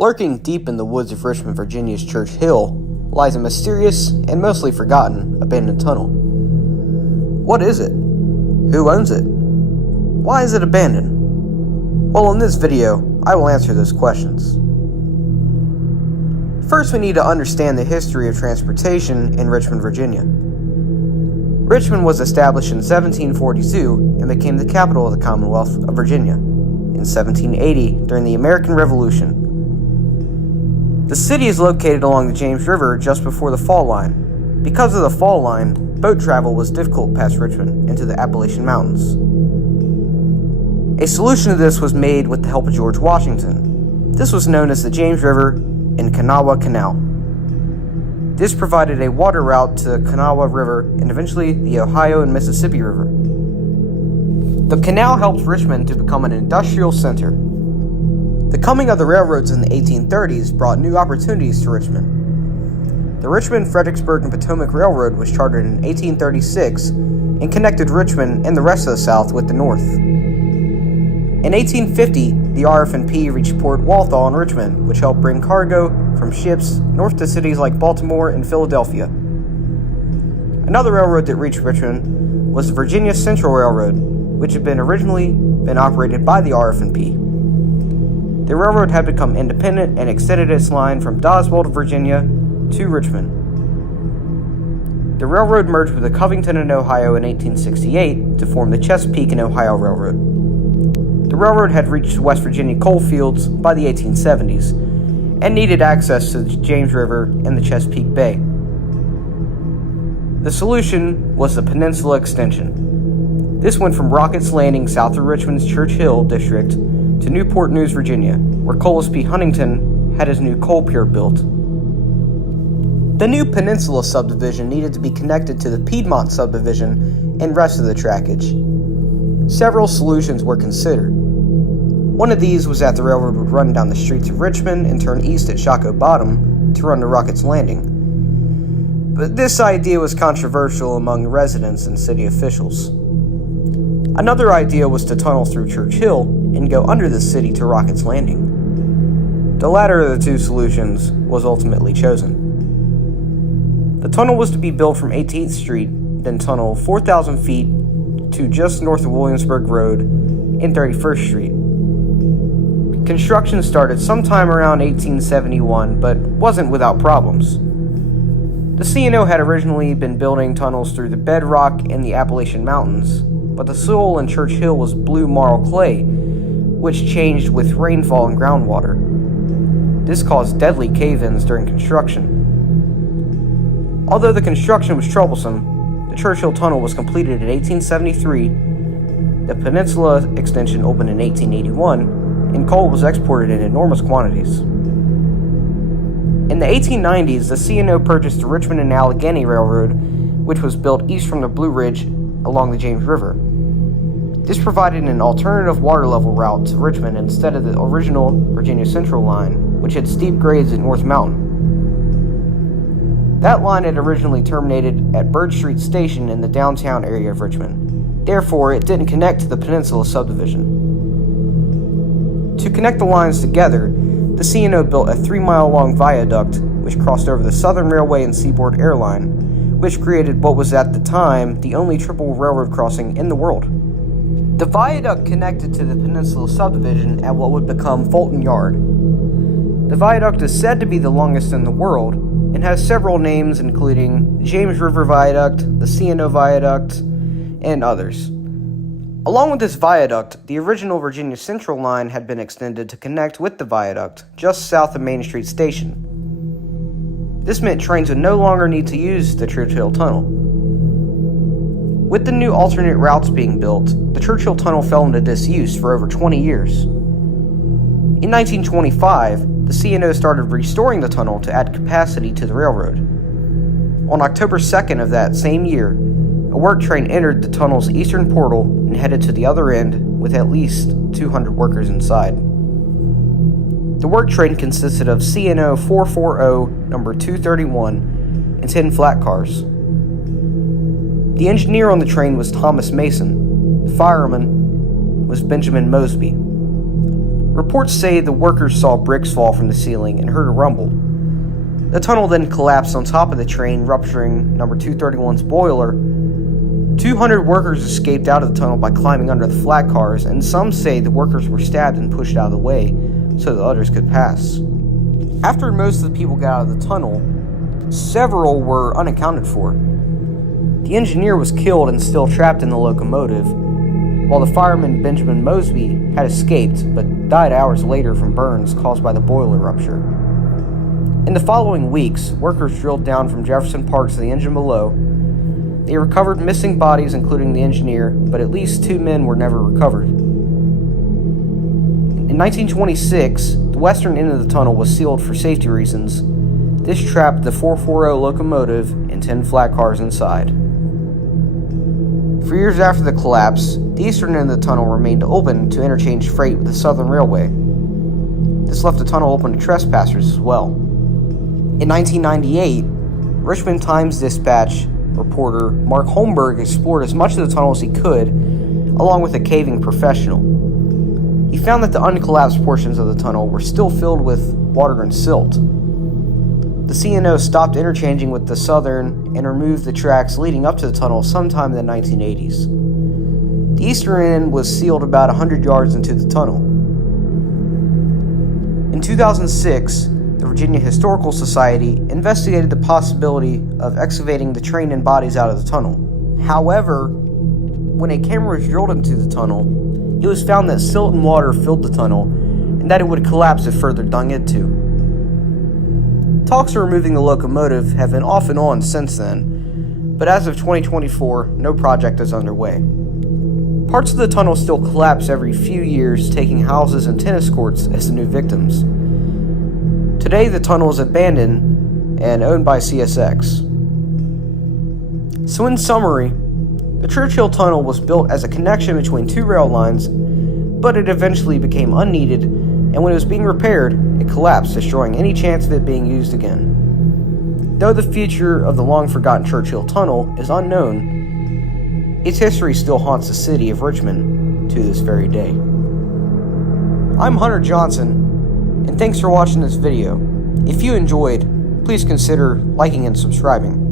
Lurking deep in the woods of Richmond, Virginia's Church Hill, lies a mysterious and mostly forgotten abandoned tunnel. What is it? Who owns it? Why is it abandoned? Well, in this video, I will answer those questions. First, we need to understand the history of transportation in Richmond, Virginia. Richmond was established in 1742 and became the capital of the Commonwealth of Virginia in 1780 during the American Revolution. The city is located along the James River just before the fall line. Because of the fall line, boat travel was difficult past Richmond into the Appalachian Mountains. A solution to this was made with the help of George Washington. This was known as the James River and Kanawha Canal. This provided a water route to the Kanawha River and eventually the Ohio and Mississippi River. The canal helped Richmond to become an industrial center. The coming of the railroads in the 1830s brought new opportunities to Richmond. The Richmond, Fredericksburg, and Potomac Railroad was chartered in 1836 and connected Richmond and the rest of the South with the North. In 1850, the RF&P reached Port Walthall in Richmond, which helped bring cargo from ships north to cities like Baltimore and Philadelphia. Another railroad that reached Richmond was the Virginia Central Railroad, which had originally been operated by the RF&P. The railroad had become independent and extended its line from Dawesville, Virginia, to Richmond. The railroad merged with the Covington in Ohio in 1868 to form the Chesapeake and Ohio Railroad. The railroad had reached West Virginia coal fields by the 1870s and needed access to the James River and the Chesapeake Bay. The solution was the Peninsula Extension. This went from Rocket's Landing south of Richmond's Church Hill district to Newport News, Virginia, where Collis P. Huntington had his new coal pier built. The new Peninsula subdivision needed to be connected to the Piedmont subdivision and rest of the trackage. Several solutions were considered. One of these was that the railroad would run down the streets of Richmond and turn east at Shockoe Bottom to run to Rocket's Landing. But this idea was controversial among residents and city officials. Another idea was to tunnel through Church Hill and go under the city to Rocket's Landing. The latter of the two solutions was ultimately chosen. The tunnel was to be built from 18th Street, then tunnel 4,000 feet to just north of Williamsburg Road and 31st Street. Construction started sometime around 1871, but wasn't without problems. The C&O had originally been building tunnels through the bedrock and the Appalachian Mountains, but the soil in Church Hill was blue marl clay, which changed with rainfall and groundwater. This caused deadly cave-ins during construction. Although the construction was troublesome, the Church Hill Tunnel was completed in 1873, the Peninsula Extension opened in 1881, and coal was exported in enormous quantities. In the 1890s, the C&O purchased the Richmond and Allegheny Railroad, which was built east from the Blue Ridge along the James River. This provided an alternative water level route to Richmond instead of the original Virginia Central line, which had steep grades at North Mountain. That line had originally terminated at Bird Street Station in the downtown area of Richmond. Therefore, it didn't connect to the Peninsula subdivision. To connect the lines together, the C&O built a 3-mile-long viaduct which crossed over the Southern Railway and Seaboard Airline, which created what was at the time the only triple railroad crossing in the world. The viaduct connected to the Peninsula subdivision at what would become Fulton Yard. The viaduct is said to be the longest in the world and has several names including the James River Viaduct, the C&O Viaduct, and others. Along with this viaduct, the original Virginia Central line had been extended to connect with the viaduct just south of Main Street Station. This meant trains would no longer need to use the Church Hill Tunnel. With the new alternate routes being built, the Church Hill Tunnel fell into disuse for over 20 years. In 1925, the C&O started restoring the tunnel to add capacity to the railroad. On October 2nd of that same year, a work train entered the tunnel's eastern portal and headed to the other end with at least 200 workers inside. The work train consisted of C&O 440 number 231 and 10 flat cars. The engineer on the train was Thomas Mason. The fireman was Benjamin Mosby. Reports say the workers saw bricks fall from the ceiling and heard a rumble. The tunnel then collapsed on top of the train, rupturing number 231's boiler. 200 workers escaped out of the tunnel by climbing under the flat cars, and some say the workers were stabbed and pushed out of the way so that others could pass. After most of the people got out of the tunnel, several were unaccounted for. The engineer was killed and still trapped in the locomotive, while the fireman Benjamin Mosby had escaped but died hours later from burns caused by the boiler rupture. In the following weeks, workers drilled down from Jefferson Park to the engine below. They recovered missing bodies, including the engineer, but at least 2 men were never recovered. In 1926, the western end of the tunnel was sealed for safety reasons. This trapped the 440 locomotive and 10 flat cars inside. For years after the collapse, the eastern end of the tunnel remained open to interchange freight with the Southern Railway. This left the tunnel open to trespassers as well. In 1998, Richmond Times-Dispatch reporter Mark Holmberg explored as much of the tunnel as he could, along with a caving professional. He found that the uncollapsed portions of the tunnel were still filled with water and silt. The C&O stopped interchanging with the Southern and removed the tracks leading up to the tunnel sometime in the 1980s. The eastern end was sealed about 100 yards into the tunnel. In 2006, the Virginia Historical Society investigated the possibility of excavating the train and bodies out of the tunnel. However, when a camera was drilled into the tunnel, it was found that silt and water filled the tunnel and that it would collapse if further dug into. Talks of removing the locomotive have been off and on since then, but as of 2024, no project is underway. Parts of the tunnel still collapse every few years, taking houses and tennis courts as the new victims. Today, the tunnel is abandoned and owned by CSX. So in summary, the Churchill Tunnel was built as a connection between 2 rail lines, but it eventually became unneeded, and when it was being repaired, it collapsed, destroying any chance of it being used again. Though the future of the long-forgotten Churchill Tunnel is unknown, its history still haunts the city of Richmond to this very day. I'm Hunter Johnson, and thanks for watching this video. If you enjoyed, please consider liking and subscribing.